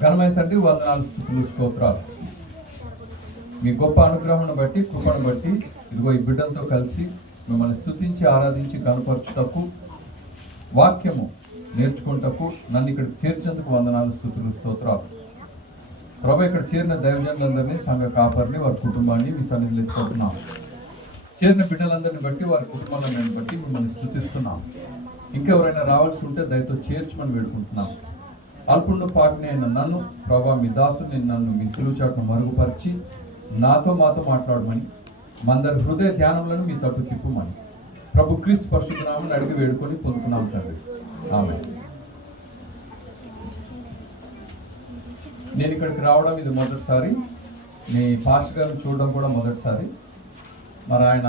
ఘనమైన తండ్రి, వందనాలు, స్తుతులు, స్తోత్రాలు. మీ గొప్ప అనుగ్రహాన్ని బట్టి, కృపను బట్టి ఇదిగో ఈ బిడ్డలతో కలిసి మిమ్మల్ని స్తుతించి ఆరాధించి కనపరచుటకు, వాక్యము నేర్చుకుంటకు నన్ను ఇక్కడ చేర్చేందుకు వందనాలు, స్తుతులు, స్తోత్రాలు. ప్రభు, ఇక్కడ చేరిన దైవజనులందరినీ, సంఘ కాపరిని, వారి కుటుంబాన్ని మీ సన్నిధిలో ఎత్తుకుంటున్నాం. చేరిన బిడ్డలందరినీ బట్టి, వారి కుటుంబాలను బట్టి మిమ్మల్ని స్తుతిస్తున్నాం. ఇంకెవరైనా రావాల్సి ఉంటే దయతో చేర్చమని వేడుకుంటున్నాం. అల్పుండు పాటిని అయిన నన్ను, ప్రభా మీ దాసుని నన్ను మీ సులువు చాటును మరుగుపరిచి మాతో మాట్లాడమని, మందరి హృదయ ధ్యానములను మీ తట్టు తిప్పుమని ప్రభు క్రీస్తు పరిశుద్ధ నామమున అడిగి వేడుకొని పొందుకున్నాం తండ్రి. ఆమేన్. నేను ఇక్కడికి రావడం ఇది మొదటిసారి, మీ పాస్టర్ గారిని చూడడం కూడా మొదటిసారి. మరి ఆయన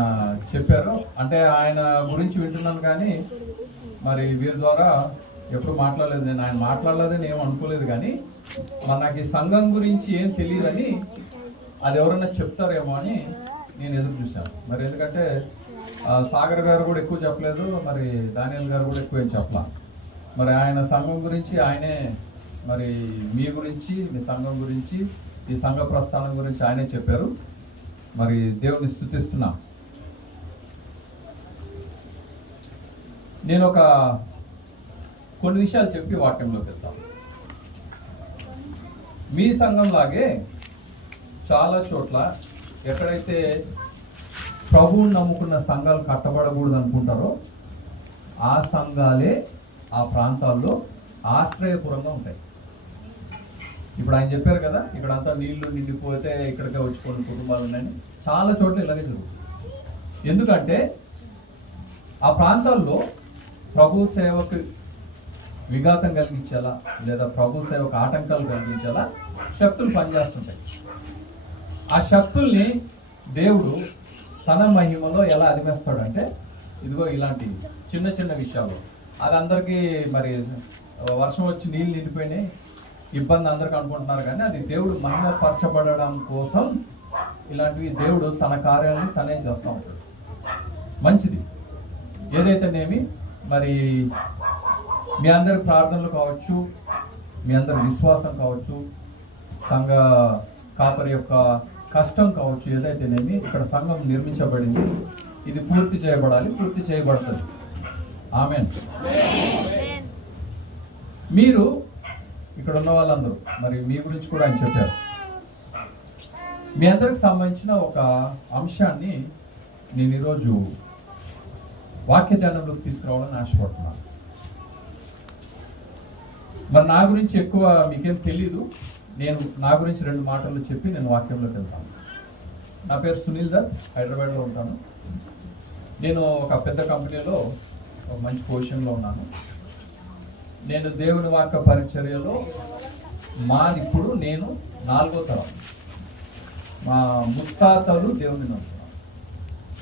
చెప్పారు అంటే ఆయన గురించి వింటున్నాను, కానీ మరి వీరి ద్వారా ఎప్పుడు మాట్లాడలేదు. నేను ఆయన మాట్లాడలేదని ఏం అనుకోలేదు, కానీ మరి నాకు ఈ సంఘం గురించి ఏం తెలియదని అది ఎవరైనా చెప్తారేమో అని నేను ఎదురు చూశాను. మరి ఎందుకంటే సాగర్ గారు కూడా ఎక్కువ చెప్పలేదు, మరి దానియల్ గారు కూడా ఎక్కువ ఏం చెప్పలా. మరి ఆయన సంఘం గురించి ఆయనే, మరి మీ గురించి, మీ సంఘం గురించి, ఈ సంఘ ప్రస్థానం గురించి ఆయనే చెప్పారు. మరి దేవుని స్తుతిస్తున్నా. నేను కొన్ని విషయాలు చెప్పి వాక్యంలోకి వెళ్తాను. మీ సంఘంలాగే చాలా చోట్ల ఎక్కడైతే ప్రభువుని నమ్ముకున్న సంఘాలు కట్టబడకూడదు అనుకుంటారో ఆ సంఘాలే ఆ ప్రాంతాల్లో ఆశ్రయపురంగా ఉంటాయి. ఇప్పుడు ఆయన చెప్పారు కదా, ఇక్కడ అంతా నీళ్లు నిండిపోతే ఇక్కడికే వచ్చి కొన్ని కుటుంబాలు ఉన్నాయని. చాలా చోట్ల ఇలాగే జరుగుతుంది. ఎందుకంటే ఆ ప్రాంతాల్లో ప్రభు సేవకు విఘాతం కలిగించేలా, లేదా ప్రభు సేవకు ఆటంకాలు కలిగించేలా శక్తులు పనిచేస్తుంటాయి. ఆ శక్తుల్ని దేవుడు తన మహిమలో ఎలా అధిగమిస్తాడంటే, ఇదిగో ఇలాంటి చిన్న చిన్న విషయాలు. అది అందరికీ మరి వర్షం వచ్చి నీళ్ళు నిండిపోయినాయి, ఇబ్బంది అందరికి అనుకుంటున్నారు, కానీ అది దేవుడు మహిమపరచబడడం కోసం ఇలాంటివి దేవుడు తన కార్యాలను తనే చేస్తూ ఉంటాడు. మంచిది. ఏదైతేనేమి మరి మీ అందరి ప్రార్థనలు కావచ్చు, మీ అందరి విశ్వాసం కావచ్చు, సంఘ కాపరి యొక్క కష్టం కావచ్చు, ఏదైతేనేమి ఇక్కడ సంఘం నిర్మించబడింది, ఇది పూర్తి చేయబడాలి, పూర్తి చేయబడుతుంది. ఆమేన్. మీరు ఇక్కడ ఉన్న వాళ్ళందరూ మరి మీ గురించి కూడా ఆయన చెప్పారు. మీ అందరికి సంబంధించిన ఒక అంశాన్ని నేను ఈరోజు వాక్య ధ్యానంలోకి తీసుకురావాలని ఆశపడుతున్నాను. మరి నా గురించి ఎక్కువ మీకేం తెలీదు. నేను నా గురించి 2 మాటలు చెప్పి నేను వాక్యంలోకి వెళ్తాను. నా పేరు సునీల్ దత్, హైదరాబాద్లో ఉంటాను. నేను ఒక పెద్ద కంపెనీలో ఒక మంచి పొజిషన్లో ఉన్నాను. నేను దేవుని వాక్య పరిచర్యలో ఇప్పుడు నేను 4వ తరం. మా ముత్తాతలు దేవుని నమ్ముతున్నారు.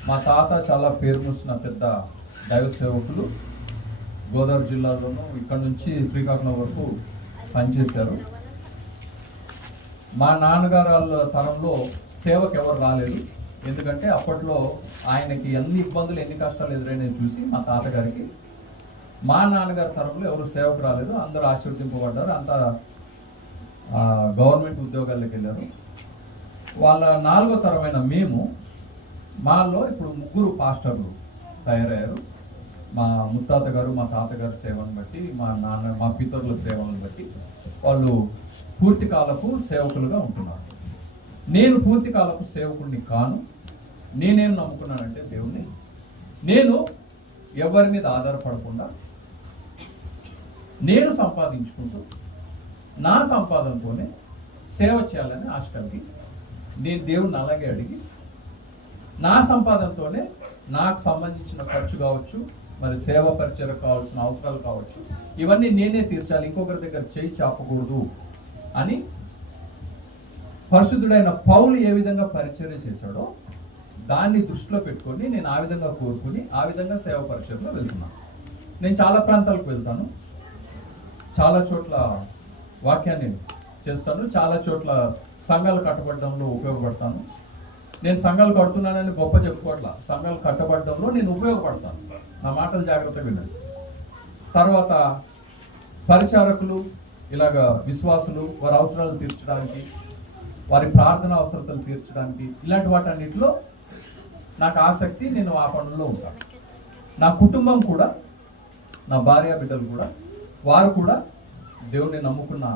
మా తాత చాలా పేరు మోసిన పెద్ద దైవ సేవకులు. గోదావరి జిల్లాలోనూ ఇక్కడ నుంచి శ్రీకాకుళం వరకు పనిచేశారు. మా నాన్నగారు వాళ్ళ తరంలో సేవకు ఎవరు రాలేదు. ఎందుకంటే అప్పట్లో ఆయనకి ఎన్ని ఇబ్బందులు, ఎన్ని కష్టాలు ఎదురైనా చూసి మా తాతగారికి మా నాన్నగారి తరంలో ఎవరు సేవకు రాలేదు. అందరూ ఆశీర్వదింపబడ్డారు. అంతా గవర్నమెంట్ ఉద్యోగాల్లోకి వెళ్ళారు. వాళ్ళ 4వ తరమైన మేము, మాలో ఇప్పుడు 3 పాస్టర్లు తయారయ్యారు. మా ముత్తాత గారు, మా తాతగారి సేవను బట్టి, మా పితరుల సేవలను బట్టి వాళ్ళు పూర్తి కాలపు సేవకులుగా ఉంటున్నారు. నేను పూర్తి కాలపు సేవకుడిని కాను. నేనేం నమ్ముకున్నానంటే దేవుణ్ణి. నేను ఎవరి మీద ఆధారపడకుండా నేను సంపాదించుకుంటూ నా సంపాదనతోనే సేవ చేయాలని ఆశ కలిగి నేను దేవుణ్ణి అలాగే అడిగి నా సంపాదనతోనే నాకు సంబంధించిన ఖర్చు కావచ్చు, మరి సేవ పరిచయం కావాల్సిన అవసరాలు కావచ్చు, ఇవన్నీ నేనే తీర్చాలి, ఇంకొకరి దగ్గర చేయి చాపకూడదు అని పరిశుద్ధుడైన పౌలు ఏ విధంగా పరిచర్య చేశాడో దాన్ని దృష్టిలో పెట్టుకొని నేను ఆ విధంగా కోరుకుని ఆ విధంగా సేవ పరిచర్యలో వెళ్తున్నాను. నేను చాలా ప్రాంతాలకు వెళ్తాను, చాలా చోట్ల వాక్యాన్ని చేస్తాను, చాలా చోట్ల సంఘాలు కట్టబడడంలో ఉపయోగపడతాను. నేను సంఘాలు కడుతున్నానని గొప్ప చెప్పుకోవట్లా, సంఘాలు కట్టబడడంలో నేను ఉపయోగపడతాను. నా మాటలు జాగ్రత్తగా వినండి. తర్వాత పరిచారకులు, ఇలాగ విశ్వాసులు వారి అవసరాలు తీర్చడానికి, వారి ప్రార్థన అవసరతలు తీర్చడానికి, ఇలాంటి వాటన్నిటిలో నాకు ఆసక్తి. నేను ఆ పనుల్లో ఉంటాను. నా కుటుంబం కూడా, నా భార్య బిడ్డలు కూడా, వారు కూడా దేవుణ్ణి నమ్ముకున్న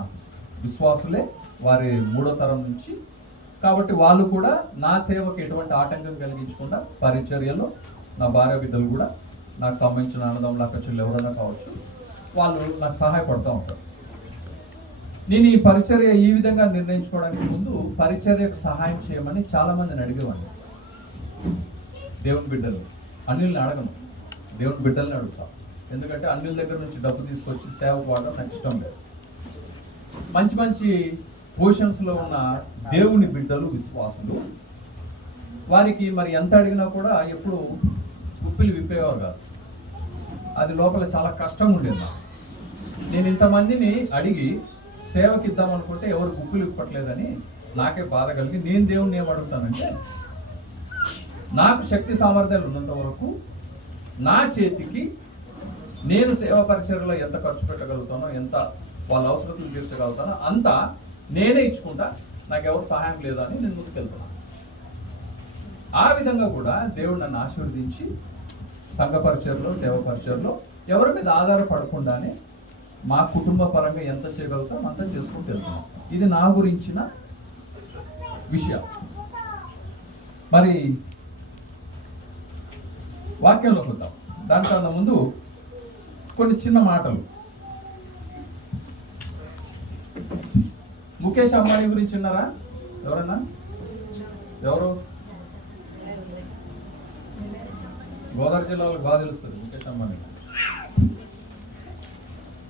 విశ్వాసులే, వారి 3వ తరం నుంచి. కాబట్టి వాళ్ళు కూడా నా సేవకు ఎటువంటి ఆటంకం కలిగించకుండా పరిచర్యలో నా భార్య బిడ్డలు కూడా నాకు సంబంధించిన అన్నదమ్ముల అక్కచెల్లు ఎవరైనా కావచ్చు, వాళ్ళు నాకు సహాయపడుతూ ఉంటారు. నేను ఈ పరిచర్య ఈ విధంగా నిర్ణయించుకోవడానికి ముందు పరిచర్యకు సహాయం చేయమని చాలా మందిని అడిగేవాడిని. దేవుని బిడ్డలు, అన్యుల్ని అడగను, దేవుని బిడ్డల్ని అడుగుతాను. ఎందుకంటే అన్యుల దగ్గర నుంచి డబ్బు తీసుకొచ్చి సేవకు వాడడం నాకు ఇష్టం లేదు. మంచి మంచి పొజిషన్స్లో ఉన్న దేవుని బిడ్డలు, విశ్వాసులు, వారికి మరి ఎంత అడిగినా కూడా ఎప్పుడు గుప్పిలు విప్పేవారు కాదు. అది లోపల చాలా కష్టం ఉండేది నాకు. నేను ఇంతమందిని అడిగి సేవకి ఇద్దాం అనుకుంటే ఎవరు గుప్పిలు విప్పట్లేదని నాకే బాధ కలిగి నేను దేవుణ్ణి ఏం అడుగుతానంటే, నాకు శక్తి సామర్థ్యాలు ఉన్నంత వరకు నా చేతికి నేను సేవా పరిచర్యలో ఎంత ఖర్చు పెట్టగలుగుతానో, ఎంత వాళ్ళ అవసరతలు తీర్చగలుగుతానో అంతా నేనే ఇచ్చుకుంటా, నాకు ఎవరు సహాయం లేదని నేను ముందుకెళ్తున్నాను. ఆ విధంగా కూడా దేవుడు నన్ను ఆశీర్వదించి సంఘ పరిచర్యలో, సేవ పరిచర్యలో ఎవరి మీద ఆధారపడకుండానే మా కుటుంబ పరంగా ఎంత చేయగలుగుతాం అంతా చేసుకుంటూ వెళ్తున్నాం. ఇది నా గురించిన విషయం. మరి వాక్యంలోకి వద్దాం. దానికన్నా ముందు కొన్ని చిన్న మాటలు. ముఖేష్ అంబానీ గురించి విన్నారా ఎవరన్నా? ఎవరు? గోదావరి జిల్లాలో బాగా తెలుస్తుంది ముఖేష్ అంబానీ.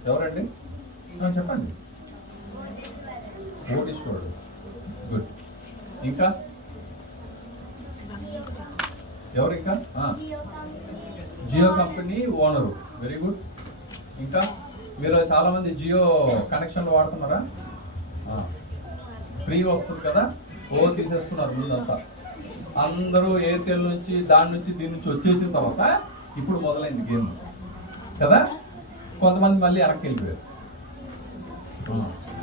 ఎవరండి? చెప్పండి. కోటీశ్వరుడు. గుడ్. ఇంకా ఎవరు? ఇంకా Jio company owner. Very good. ఇంకా మీరు చాలా మంది జియో కనెక్షన్లు వాడుతున్నారా? ఫ్రీ వస్తుంది కదా, తీసేస్తున్నారు ముందంతా. అందరూ ఎయిర్టెల్ నుంచి, దాని నుంచి, దీని నుంచి వచ్చేసిన తర్వాత ఇప్పుడు మొదలైంది గేమ్ కదా. కొంతమంది మళ్ళీ వెనక్కి వెళ్ళిపోయారు.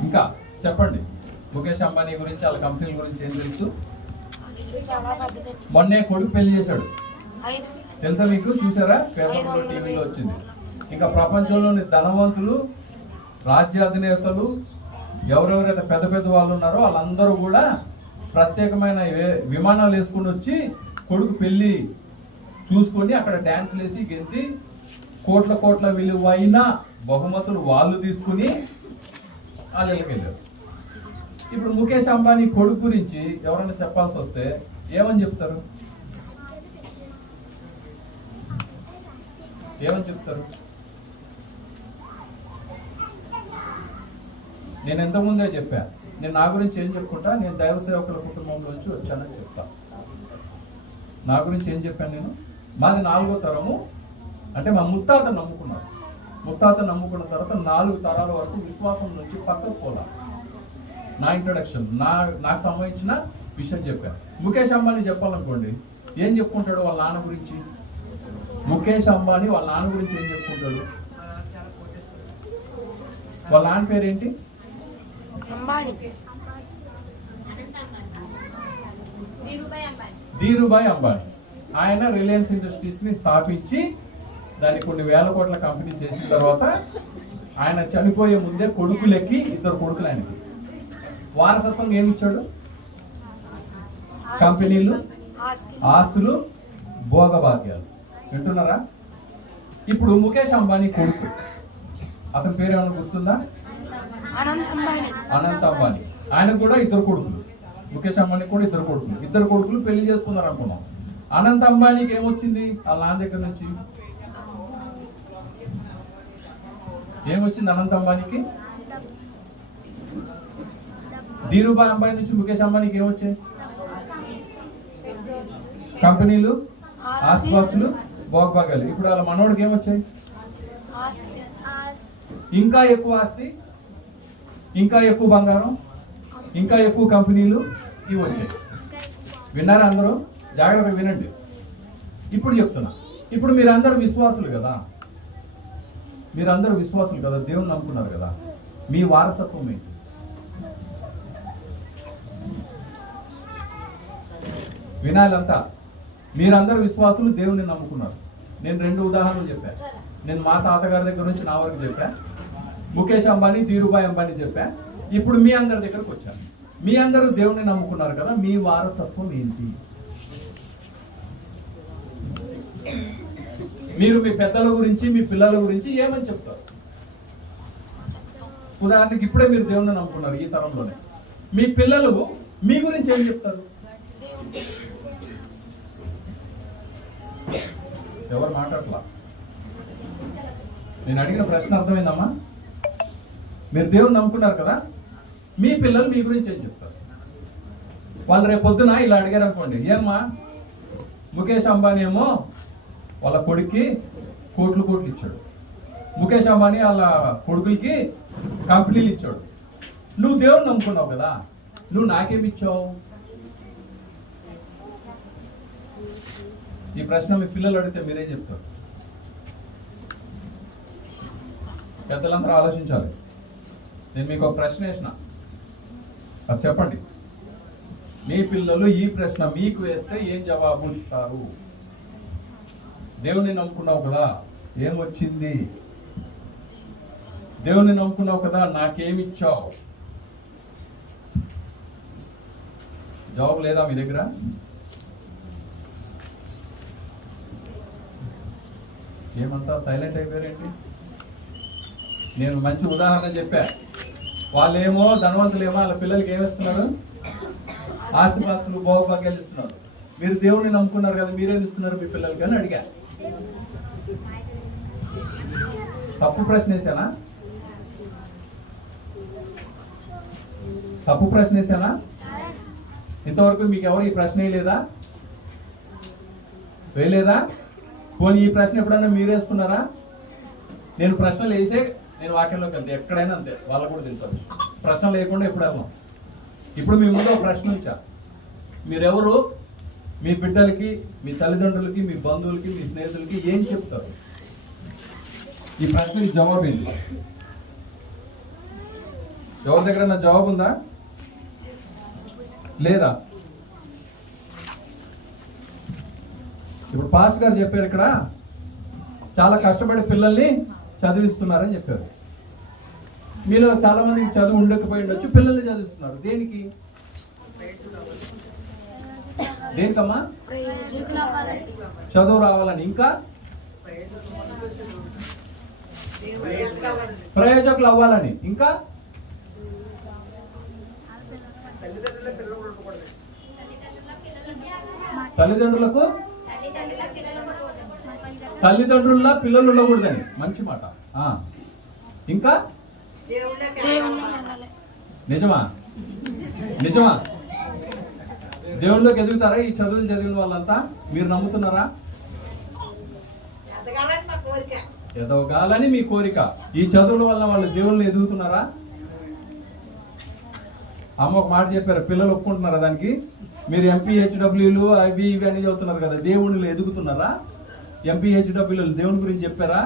ఇంకా చెప్పండి, ముఖేష్ అంబానీ గురించి, వాళ్ళ కంపెనీల గురించి ఏం తెలుసు? మొన్నే కొడుకు పెళ్లి చేశాడు, తెలుసా మీకు? చూసారా? పేపర్లో, టీవీలో వచ్చింది. ఇంకా ప్రపంచంలోని ధనవంతులు, రాజ్యాధినేతలు, ఎవరెవరైతే పెద్ద పెద్ద వాళ్ళు ఉన్నారో వాళ్ళందరూ కూడా ప్రత్యేకమైన విమానాలు వేసుకుని వచ్చి కొడుకు పెళ్లి చూసుకొని అక్కడ డ్యాన్స్లు వేసి గెంతి కోట్ల కోట్ల విలువైన బహుమతులు వాళ్ళు తీసుకుని వాళ్ళు వెళ్ళారు. ఇప్పుడు ముఖేష్ అంబానీ కొడుకు గురించి ఎవరైనా చెప్పాల్సి వస్తే ఏమని చెప్తారు? ఏమని చెప్తారు? నేను ఎంతకుముందే చెప్పా, నేను నా గురించి ఏం చెప్పుకుంటా, నేను దైవ సేవకుల కుటుంబంలోంచి వచ్చానని చెప్తా. నా గురించి ఏం చెప్పాను నేను? మాది 4వ తరము, అంటే మా ముత్తాత నమ్ముకున్నారు. ముత్తాత నమ్ముకున్న తర్వాత 4 తరాల వరకు విశ్వాసం నుంచి పక్కకు పోలా. నా ఇంట్రొడక్షన్, నాకు సంబంధించిన విషయం చెప్పాను. ముఖేష్ అంబానీ చెప్పాలనుకోండి, ఏం చెప్పుకుంటాడు వాళ్ళ నాన్న గురించి? ముఖేష్ అంబానీ వాళ్ళ నాన్న గురించి ఏం చెప్పుకుంటాడు? వాళ్ళ నాన్న పేరేంటి? ధీరుభాయ్ అంబానీ. ఆయన రిలయన్స్ ఇండస్ట్రీస్ ని స్థాపించి దాన్ని కొన్ని వేల కోట్ల కంపెనీ చేసిన తర్వాత ఆయన చనిపోయే ముందే కొడుకులెక్కి 2 కొడుకులు ఆయనకి వారసత్వంగా ఏమి ఇచ్చాడు? కంపెనీలు, ఆస్తులు, భోగభాగ్యాలు. వింటున్నారా? ఇప్పుడు ముఖేష్ అంబానీ కొడుకు, అతని పేరు ఏమైనా గుర్తుందా? అనంత్ అంబానీ. ఆయనకు కూడా 2 కొడుకులు. ముఖేష్ అంబానీ కూడా 2 కొడుకులు. 2 కొడుకులు పెళ్లి చేసుకున్నారు అనుకున్నాం. అనంత్ అంబానీకి ఏమొచ్చింది వాళ్ళ నాన్న దగ్గర నుంచి? ఏమొచ్చింది అనంత్ అంబానీకి? ధీరుభాయ్ అంబానీ నుంచి ముఖేష్ అంబానీకి ఏమొచ్చాయి? కంపెనీలు, ఆస్తులు, భోగభాగ్యాలు. ఇప్పుడు వాళ్ళ మనోడికి ఏమొచ్చాయి? ఇంకా ఎక్కువ ఆస్తి, ఇంకా ఎక్కువ బంగారం, ఇంకా ఎక్కువ కంపెనీలు, ఇవి వచ్చాయి. విన్నారా అందరూ? జాగ్రత్తగా వినండి. ఇప్పుడు చెప్తున్నా, ఇప్పుడు మీరందరూ విశ్వాసులు కదా, దేవుని నమ్ముకున్నారు కదా. మీ వారసత్వం ఏంటి? వినాలంతా. మీరందరూ విశ్వాసులు, దేవుని నమ్ముకున్నారు. నేను 2 ఉదాహరణలు చెప్పాను. నేను మా తాతగారి దగ్గర నుంచి నా వరకు చెప్పా, ముఖేష్ అంబానీ, ధీరుభాయ్ అంబానీ చెప్పా. ఇప్పుడు మీ అందరి దగ్గరకు వచ్చాను. మీ అందరూ దేవుని నమ్ముకున్నారు కదా, మీ వారసత్వం ఏంటి? మీరు మీ పెద్దల గురించి, మీ పిల్లల గురించి ఏమని చెప్తారు? ఉదాహరణకి ఇప్పుడే మీరు దేవుని నమ్ముకున్నారు, ఈ తరంలోనే. మీ పిల్లలు మీ గురించి ఏం చెప్తారు? ఎవరు మాట్లాడలా? నేను అడిగిన ప్రశ్న అర్థమైందమ్మా? మీరు దేవుని నమ్ముకున్నారు కదా, మీ పిల్లలు మీ గురించి ఏం చెప్తారు? వాళ్ళు రేపు పొద్దున ఇలా అడిగారు అనుకోండి, ఏమ్మా ముఖేష్ అంబానీ ఏమో వాళ్ళ కొడుక్కి కోట్లు ఇచ్చాడు, ముఖేష్ అంబానీ వాళ్ళ కొడుకులకి కంపెనీలు ఇచ్చాడు, నువ్వు దేవుని నమ్ముకున్నావు కదా, నువ్వు నాకేమి ఇచ్చావు? ఈ ప్రశ్న మీ పిల్లలు అడిగితే మీరేం చెప్తారు? పెద్దలందరూ ఆలోచించాలి. నేను మీకు ఒక ప్రశ్న వేసిన, అది చెప్పండి. మీ పిల్లలు ఈ ప్రశ్న మీకు వేస్తే ఏం జవాబు ఇస్తారు? దేవుని నమ్ముకున్నావు కదా, ఏమొచ్చింది? దేవుని నమ్ముకున్నావు కదా, నాకేమిచ్చావు? జవాబు లేదా మీ దగ్గర? ఏమంతా సైలెంట్ అయిపోయారేంటి? నేను మంచి ఉదాహరణ చెప్పా. వాళ్ళేమో ధనవంతులేమో వాళ్ళ పిల్లలకి ఏమిస్తున్నారు? ఆస్తిపాస్తులు, భోగభాగ్యాలు ఇస్తున్నారు. మీరు దేవుడిని నమ్ముకున్నారు కదా, మీరేం ఇస్తున్నారు మీ పిల్లలకి అని అడిగా. తప్పు ప్రశ్న వేసానా? తప్పు ప్రశ్న వేసానా? ఇంతవరకు మీకు ఎవరు ఈ ప్రశ్న వేయలేదా? వేయలేదా? పోనీ ఈ ప్రశ్న ఎప్పుడన్నా మీరు వేసుకున్నారా? నేను ప్రశ్నలు వేసే నేను వాక్యంలోకి వెళ్తే ఎక్కడైనా అంతే, వాళ్ళకు కూడా తెలుసు. ప్రశ్న లేకుండా ఎప్పుడు వెళ్దాం. ఇప్పుడు మీ ముందు ఒక ప్రశ్న ఉంచా, మీరెవరు మీ బిడ్డలకి, మీ తల్లిదండ్రులకి, మీ బంధువులకి, మీ స్నేహితులకి ఏం చెప్తారు? ఈ ప్రశ్నకి జవాబు ఏంటి? ఎవరి దగ్గర నా జవాబు ఉందా లేదా? ఇప్పుడు పాస్ గారు చెప్పారు, ఇక్కడ చాలా కష్టపడి పిల్లల్ని చదివిస్తున్నారని చెప్పారు. మీలో చాలా మందికి చదువు ఉండకపోయి ఉండొచ్చు, పిల్లల్ని చదివిస్తున్నారు. దేనికి? దేనికమ్మా? చదువు రావాలని. ఇంకా ప్రయోజకులు అవ్వాలని. ఇంకా తల్లిదండ్రులకు తల్లిదండ్రుల పిల్లలు ఉండకూడదని. మంచి మాట. ఇంకా నిజమా? నిజమా? దేవుళ్ళలోకి ఎదుగుతారా ఈ చదువులు చదివిన వాళ్ళంతా? మీరు నమ్ముతున్నారా? ఎదగాలని మీ కోరిక. ఈ చదువుల వల్ల వాళ్ళు దేవుళ్ళని ఎదుగుతున్నారా? అమ్మ ఒక మాట చెప్పారు, పిల్లలు ఒప్పుకుంటున్నారా దానికి? మీరు ఎంపీహెచ్డబ్ల్యూలు అవి ఇవి అని చదువుతున్నారు కదా, దేవుళ్ళు ఎదుగుతున్నారా? ఎంపీహెచ్డబ్ల్యూలు దేవుని గురించి చెప్పారా?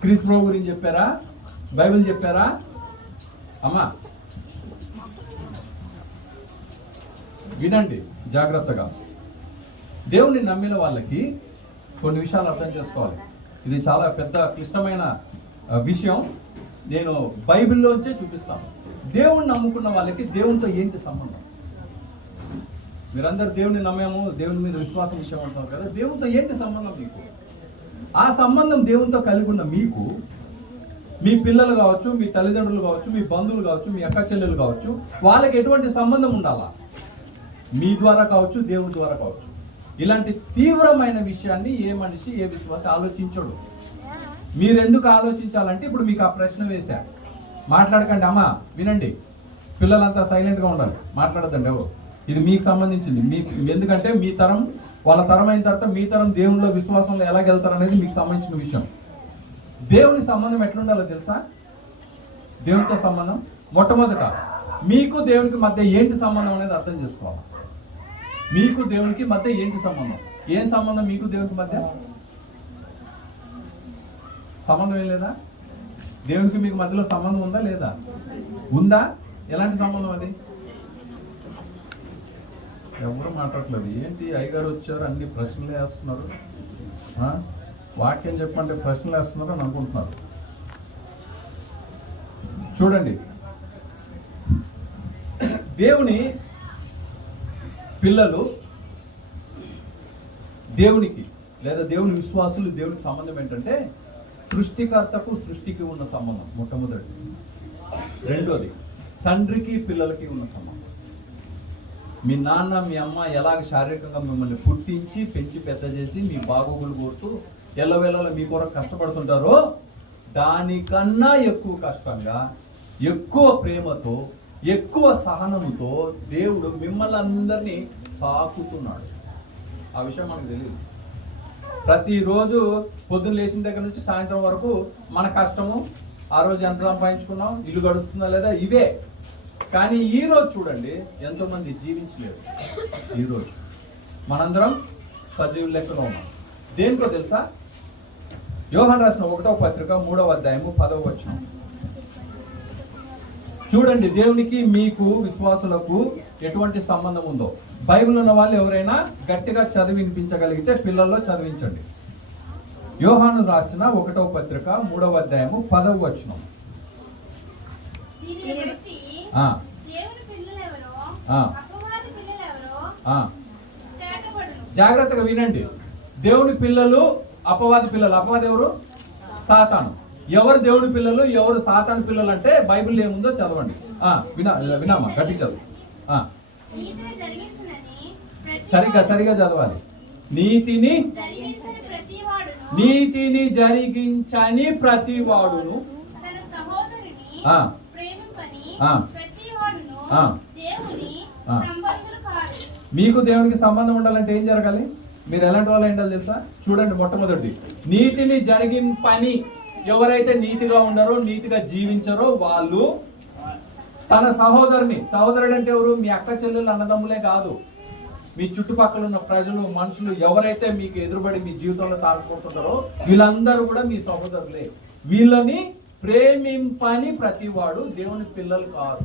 క్రీస్తు ప్రభు గురించి చెప్పారా? బైబిల్ చెప్పారా? అమ్మా వినండి జాగ్రత్తగా. దేవుణ్ణి నమ్మిన వాళ్ళకి కొన్ని విషయాలు అర్థం చేసుకోవాలి. ఇది చాలా పెద్ద క్లిష్టమైన విషయం. నేను బైబిల్లోంచే చూపిస్తాను. దేవుణ్ణి నమ్ముకున్న వాళ్ళకి దేవునితో ఏంటి సంబంధం? మీరందరూ దేవుణ్ణి నమ్మాము, దేవుని మీద విశ్వాసం విషయం అంటారు కదా, దేవునితో ఏంటి సంబంధం మీకు? ఆ సంబంధం దేవునితో కలిగి ఉన్న మీకు, మీ పిల్లలు కావచ్చు, మీ తల్లిదండ్రులు కావచ్చు, మీ బంధువులు కావచ్చు, మీ అక్క చెల్లెలు కావచ్చు, వాళ్ళకి ఎటువంటి సంబంధం ఉండాలా? మీ ద్వారా కావచ్చు, దేవుని ద్వారా కావచ్చు. ఇలాంటి తీవ్రమైన విషయాన్ని ఏ మనిషి, ఏ విశ్వాసం ఆలోచించడు. మీరెందుకు ఆలోచించాలంటే ఇప్పుడు మీకు ఆ ప్రశ్న వేశా. మాట్లాడకండి అమ్మా, వినండి. పిల్లలంతా సైలెంట్గా ఉండాలి, మాట్లాడద్దండి ఎవరు. ఇది మీకు సంబంధించింది. ఎందుకంటే మీ తరం వాళ్ళ తరం అయిన తర్వాత మీ తరం దేవునిలో విశ్వాసంలో ఎలాగెళ్తారు అనేది మీకు సంబంధించిన విషయం. దేవుని సంబంధం ఎట్లుండాలో తెలుసా? దేవునితో సంబంధం మొట్టమొదట మీకు దేవునికి మధ్య ఏంటి సంబంధం అనేది అర్థం చేసుకోవాలి. మీకు దేవునికి మధ్య ఏంటి సంబంధం? ఏం సంబంధం మీకు దేవునికి మధ్య? సంబంధం ఏం లేదా? దేవునికి మీకు మధ్యలో సంబంధం ఉందా లేదా? ఉందా? ఎలాంటి సంబంధం అది? ఎవరు మాట్లాడలేదు. ఏంటి అయ్యగారు వచ్చారు అన్ని ప్రశ్నలు వేస్తున్నారు, వాక్యం చెప్పమంటే ప్రశ్నలు వేస్తున్నారు అని అనుకుంటున్నారు. చూడండి, దేవుని పిల్లలు దేవునికి లేదా దేవుని విశ్వాసులు దేవునికి సంబంధం ఏంటంటే సృష్టికర్తకు సృష్టికి ఉన్న సంబంధం మొట్టమొదటి. రెండోది తండ్రికి పిల్లలకి ఉన్న సంబంధం. మీ నాన్న మీ అమ్మ ఎలాగ శారీరకంగా మిమ్మల్ని పుట్టించి పెంచి పెద్ద చేసి మీ బాగోగులు కోరుతూ ఎల్లవేళలో మీ కొరకు కష్టపడుతుంటారో దానికన్నా ఎక్కువ కష్టంగా, ఎక్కువ ప్రేమతో, ఎక్కువ సహనముతో దేవుడు మిమ్మల్ని అందరినీ సాకుతున్నాడు. ఆ విషయం మనకు తెలియదు. ప్రతిరోజు పొద్దున్న లేచిన దగ్గర నుంచి సాయంత్రం వరకు మన కష్టము, ఆ రోజు ఎంత సంపాదించుకున్నాం, ఇల్లు గడుస్తుందా లేదా, ఇవే. కానీ ఈ రోజు చూడండి ఎంతో మంది జీవించలేరు. ఈరోజు మనందరం సజీవుల లెక్కలో ఉన్నాం. దేనికో తెలుసా? యోహాను రాసిన 1వ పత్రిక 3వ అధ్యాయము 10వ వచనం చూడండి. దేవునికి మీకు విశ్వాసులకు ఎటువంటి సంబంధం ఉందో బైబిల్ ఉన్న వాళ్ళు ఎవరైనా గట్టిగా చదివినిపించగలిగితే పిల్లల్లో చదివించండి. యోహాను రాసిన 1వ పత్రిక 3వ అధ్యాయము 10వ వచనం. జాగ్రత్తగా వినండి. దేవుని పిల్లలు, అపవాది పిల్లలు. అపవాది ఎవరు? సాతాను. ఎవరు దేవుని పిల్లలు, ఎవరు సాతాను పిల్లలు అంటే బైబిల్ ఏముందో చదవండి. వినామా గట్టి చదువు. సరిగా చదవాలి. నీతిని జరిగించని ప్రతివాడును మీకు దేవునికి సంబంధం ఉండాలంటే ఏం జరగాలి? మీరు ఎలాంటి వాళ్ళు ఏంటో తెలుసా? చూడండి, మొట్టమొదటి నీతిని జరిగింపని. ఎవరైతే నీతిగా ఉన్నారో, నీతిగా జీవించారో వాళ్ళు తన సహోదరుని, సహోదరుడు అంటే ఎవరు? మీ అక్క చెల్లెలు అన్నదమ్ములే కాదు, మీ చుట్టుపక్కల ఉన్న ప్రజలు, మనుషులు ఎవరైతే మీకు ఎదురుబడి మీ జీవితంలో తారకపోతుంటారో వీళ్ళందరూ కూడా మీ సహోదరులే. వీళ్ళని ప్రేమింపని ప్రతివాడు దేవుని పిల్లలు కాదు.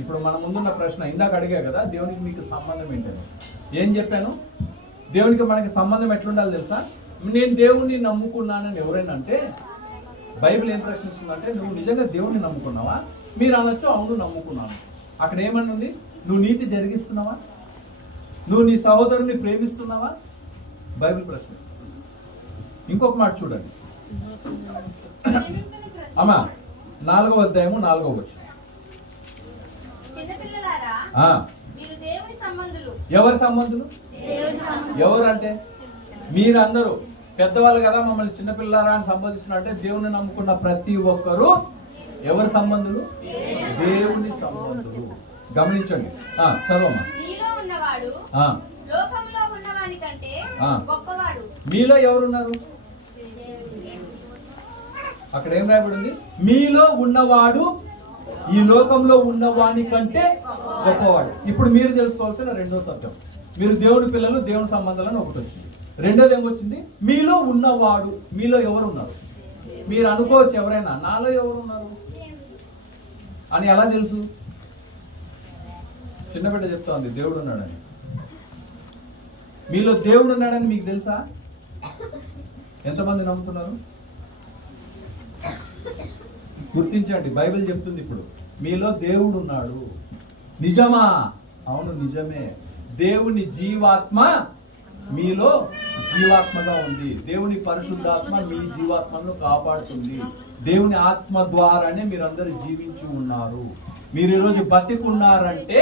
ఇప్పుడు మన ముందున్న ప్రశ్న ఇందాక అడిగా కదా, దేవునికి మీకు సంబంధం ఏంటని. ఏం చెప్పాను? దేవునికి మనకి సంబంధం ఎట్లుండాలి తెలుసా? నేను దేవుణ్ణి నమ్ముకున్నానని ఎవరైనా అంటే బైబిల్ ఏం ప్రశ్నిస్తుందంటే, నువ్వు నిజంగా దేవుణ్ణి నమ్ముకున్నావా? మీరు అనొచ్చు, అవును నమ్ముకున్నాను. అక్కడ ఏమనుంది? నువ్వు నీతి జరిగిస్తున్నావా? నువ్వు నీ సహోదరుని ప్రేమిస్తున్నావా? బైబిల్ ప్రశ్న. ఇంకొక మాట చూడండి అమ్మా, 4వ అధ్యాయము 4వ వచనం. ఎవరి సంబంధులు? ఎవరు అంటే మీరందరూ పెద్దవాళ్ళు కదా, మమ్మల్ని చిన్నపిల్లలారా అని సంబోధిస్తున్నట్టే దేవుని నమ్ముకున్న ప్రతి ఒక్కరు ఎవరి సంబంధులు? దేవుని సంబంధులు. గమనించండి, చదవమ్మా. మీలో ఎవరున్నారు? అక్కడ ఏం రాయబడింది? మీలో ఉన్నవాడు ఈ లోకంలో ఉన్నవాని కంటే గొప్పవాడు. ఇప్పుడు మీరు తెలుసుకోవాల్సిన రెండో సత్యం, మీరు దేవుని పిల్లలు, దేవుని సంబంధాలను ఒకటి వచ్చింది. రెండోది ఏమొచ్చింది? మీలో ఉన్నవాడు. మీలో ఎవరు ఉన్నారు? మీరు అనుకోవచ్చు ఎవరైనా, నాలో ఎవరు ఉన్నారు అని ఎలా తెలుసు? చిన్నబిడ్డ చెప్తోంది దేవుడు ఉన్నాడని. మీలో దేవుడు ఉన్నాడని మీకు తెలుసా? ఎంతమంది నమ్ముతున్నారు? గుర్తించండి, బైబిల్ చెప్తుంది ఇప్పుడు మీలో దేవుడు ఉన్నాడు. నిజమా? అవును నిజమే. దేవుని జీవాత్మ మీలో జీవాత్మగా ఉంది. దేవుని పరిశుద్ధాత్మ మీ జీవాత్మను కాపాడుతుంది. దేవుని ఆత్మ ద్వారానే మీరందరూ జీవించి ఉన్నారు. మీరు ఈరోజు బతికున్నారంటే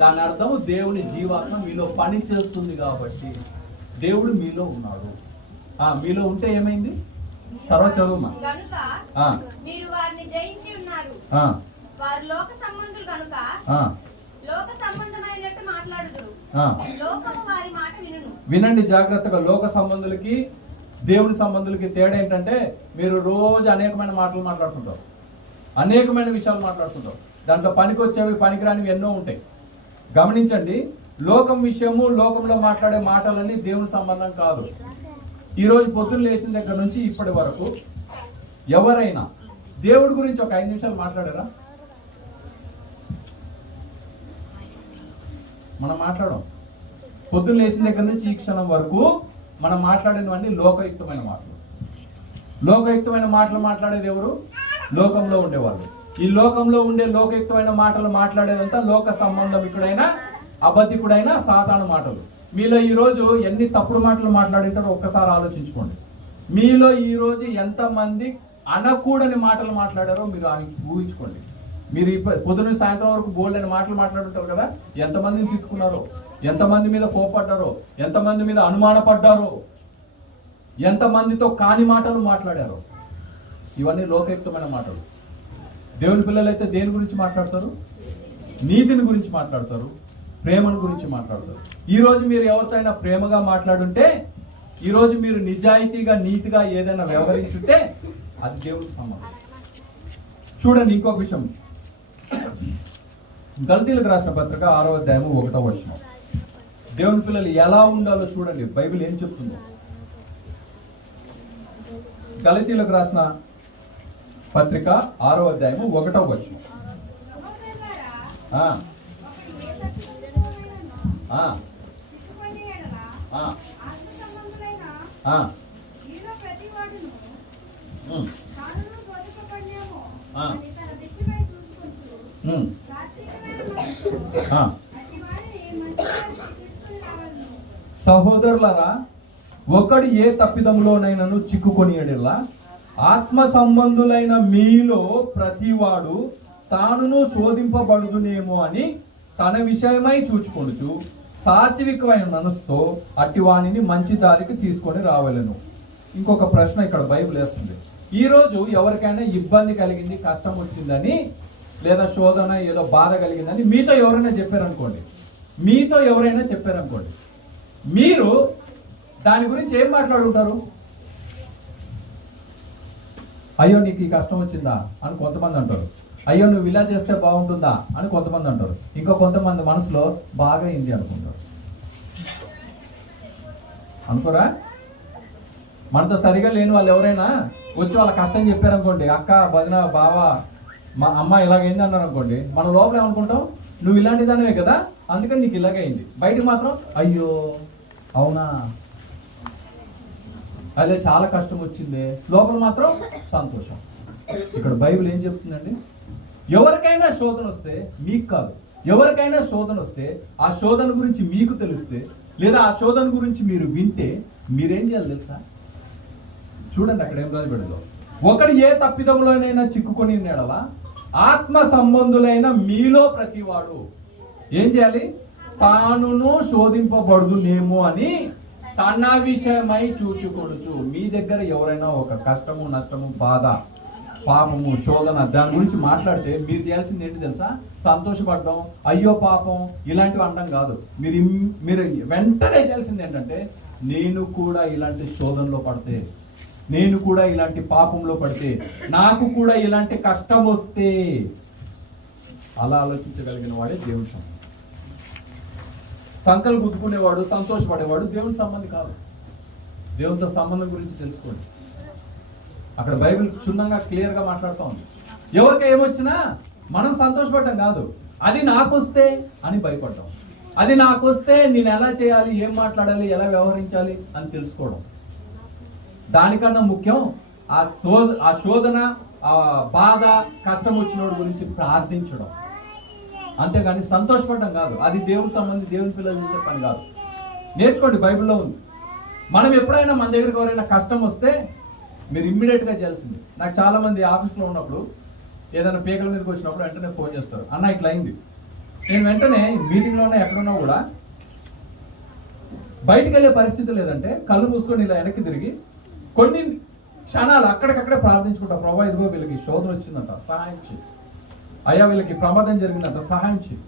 దాని అర్థం దేవుని జీవాత్మ మీలో పని చేస్తుంది కాబట్టి దేవుడు మీలో ఉన్నాడు. మీలో ఉంటే ఏమైంది? తర్వాత చదువుమా. మీరు వారిని జయించి ఉన్నారు. వారు లోక సంబంధులు కనుక లోక సంబంధమైనట్టు మాట్లాడుదురు. లోకము వారి మాట వినును. వినండి జాగ్రత్తగా. లోక సంబంధులకి దేవుని సంబంధులకి తేడా ఏంటంటే, మీరు రోజు అనేకమైన మాటలు మాట్లాడుతుంటారు, అనేకమైన విషయాలు మాట్లాడుతుంటారు. దాంట్లో పనికొచ్చేవి పనికిరానివి ఎన్నో ఉంటాయి. గమనించండి, లోకం విషయము, లోకంలో మాట్లాడే మాటలన్నీ దేవుని సంబంధం కాదు. ఈరోజు పొద్దున్న లేచిన దగ్గర నుంచి ఇప్పటి వరకు ఎవరైనా దేవుడి గురించి ఒక 5 నిమిషాలు మాట్లాడారా? మనం మాట్లాడం. పొద్దున్న లేచిన దగ్గర నుంచి ఈ క్షణం వరకు మనం మాట్లాడినవన్నీ లోకయుక్తమైన మాటలు. లోకయుక్తమైన మాటలు మాట్లాడేది ఎవరు? లోకంలో ఉండేవాళ్ళు. ఈ లోకంలో ఉండే లోకయుక్తమైన మాటలు మాట్లాడేదంతా లోక సంబంధమికుడైన అబద్ధికుడైన సాతాను మాటలు. మీలో ఈ రోజు ఎన్ని తప్పుడు మాటలు మాట్లాడింటారో ఒక్కసారి ఆలోచించుకోండి. మీలో ఈ రోజు ఎంతమంది అనకూడని మాటలు మాట్లాడారో మీరు ఊహించుకోండి. మీరు పొద్దున సాయంత్రం వరకు బోల్డని మాటలు మాట్లాడుంటారు కదా, ఎంతమందిని తిట్టుకున్నారో, ఎంతమంది మీద కోపడ్డారో, ఎంతమంది మీద అనుమానపడ్డారో, ఎంతమందితో కాని మాటలు మాట్లాడారో. ఇవన్నీ లోకయుక్తమైన మాటలు. దేవుని పిల్లలైతే దేని గురించి మాట్లాడతారు? నీతిని గురించి మాట్లాడతారు, ప్రేమను గురించి మాట్లాడతారు. ఈ రోజు మీరు ఎవరితోనైనా ప్రేమగా మాట్లాడుంటే, ఈ రోజు మీరు నిజాయితీగా నీతిగా ఏదైనా వ్యవహరించుంటే అది దేవునికి సంబంధం. చూడండి ఇంకొక విషయం, గల్తీలకు రాసిన పత్రిక 6వ అధ్యాయము 1వ వచనం. దేవుని పిల్లలు ఎలా ఉండాలో చూడండి, బైబిల్ ఏం చెప్తుందో. గల్తీలకు రాసిన పత్రిక 6వ అధ్యాయము 1వ వచనం. సహోదరులారా, ఒకడు ఏ తప్పిదంలోనైనను చిక్కుకొని ఎడలా ఆత్మ సంబంధులైన మీలో ప్రతివాడు తానును శోధింపబడుదునేమో అని తన విషయమై చూచుకొనుచు సాత్వికమైన మనసుతో అట్టి వాణిని మంచి దారికి తీసుకొని రావలెను. ఇంకొక ప్రశ్న ఇక్కడ బైబిల్ వేస్తుంది. ఈ రోజు ఎవరికైనా ఇబ్బంది కలిగింది, కష్టం వచ్చిందని, లేదా శోధన ఏదో బాధ కలిగిందని మీతో ఎవరైనా చెప్పారనుకోండి, మీరు దాని గురించి ఏం మాట్లాడుంటారు? అయ్యో నీకు ఈ కష్టం వచ్చిందా అని కొంతమంది అంటారు. అయ్యో నువ్వు ఇలా చేస్తే బాగుంటుందా అని కొంతమంది అంటారు. ఇంకా కొంతమంది మనసులో బాగా అయింది అనుకుంటారు. అనుకోరా? మనతో సరిగా లేని వాళ్ళు ఎవరైనా వచ్చి వాళ్ళ కష్టం చెప్పారనుకోండి, అక్క, వదిన, బావ, మా అమ్మ ఇలాగైంది అన్నారు అనుకోండి, మన లోపల ఏమనుకుంటాం? నువ్వు ఇలాంటి దానివే కదా, అందుకని నీకు ఇలాగైంది. బయటకు మాత్రం అయ్యో అవునా, అదే చాలా కష్టం వచ్చింది, లోపల మాత్రం సంతోషం. ఇక్కడ బైబిల్ ఏం చెప్తుందండి? ఎవరికైనా శోధన వస్తే, మీకు కాదు, ఎవరికైనా శోధన వస్తే ఆ శోధన గురించి మీకు తెలిస్తే, లేదా ఆ శోధన గురించి మీరు వింటే మీరేం చేయాలి తెలుసా? చూడండి అక్కడ ఏం రాజబడిలో, ఒకడు ఏ తప్పిదంలోనైనా చిక్కుకొని ఉన్నాడవా ఆత్మ సంబంధులైన మీలో ప్రతివాడు ఏం చేయాలి? తానును శోధింపబడుదునేమో అని తన విషయమై చూచుకొనుచు. మీ దగ్గర ఎవరైనా ఒక కష్టము, నష్టము, బాధ, పాపము, శోధన దాని గురించి మాట్లాడితే మీరు చేయాల్సింది ఏంటి తెలుసా? సంతోషపడడం, అయ్యో పాపం ఇలాంటివి అనడం కాదు. మీరు వెంటనే చేయాల్సింది ఏంటంటే, నేను కూడా ఇలాంటి శోధనలో పడితే, నేను కూడా ఇలాంటి పాపంలో పడితే, నాకు కూడా ఇలాంటి కష్టం వస్తే, అలా ఆలోచించగలిగిన వాడే దేవుని సంబంధం. సంకలు గుద్దుకునేవాడు, సంతోషపడేవాడు దేవుని సంబంధం కాదు. దేవునితో సంబంధం గురించి తెలుసుకోండి. అక్కడ బైబిల్ క్షుణ్ణంగా క్లియర్గా మాట్లాడుతూ ఉంది. ఎవరికి ఏమొచ్చినా మనం సంతోషపడటం కాదు, అది నాకు వస్తే అని భయపడటం, అది నాకు వస్తే నేను ఎలా చేయాలి, ఏం మాట్లాడాలి, ఎలా వ్యవహరించాలి అని తెలుసుకోవడం. దానికన్నా ముఖ్యం ఆ శోధన, ఆ బాధ, కష్టం వచ్చిన గురించి ప్రార్థించడం, అంతేగాని సంతోషపడటం కాదు. అది దేవుని సంబంధి, దేవుని పిల్లలు చేసే పని కాదు. నేర్చుకోండి, బైబిల్లో ఉంది. మనం ఎప్పుడైనా మన దగ్గరికి ఎవరైనా కష్టం వస్తే మీరు ఇమ్మీడియట్గా చేయాల్సింది. నాకు చాలా మంది ఆఫీస్లో ఉన్నప్పుడు ఏదైనా పీకల మీదకి వచ్చినప్పుడు వెంటనే ఫోన్ చేస్తారు, అన్న ఇట్లా అయింది. నేను వెంటనే మీటింగ్లో ఉన్నా, ఎక్కడున్నా కూడా బయటికి వెళ్ళే పరిస్థితి లేదంటే కళ్ళు మూసుకొని ఇలా వెనక్కి తిరిగి కొన్ని క్షణాలు అక్కడికక్కడే ప్రార్థించుకుంటా, ప్రభా ఇదిగో వీళ్ళకి శోధన వచ్చిందంట, సహాయం చేయి. అయ్యా వీళ్ళకి ప్రమాదం జరిగిందంట, సహాయం చేయి.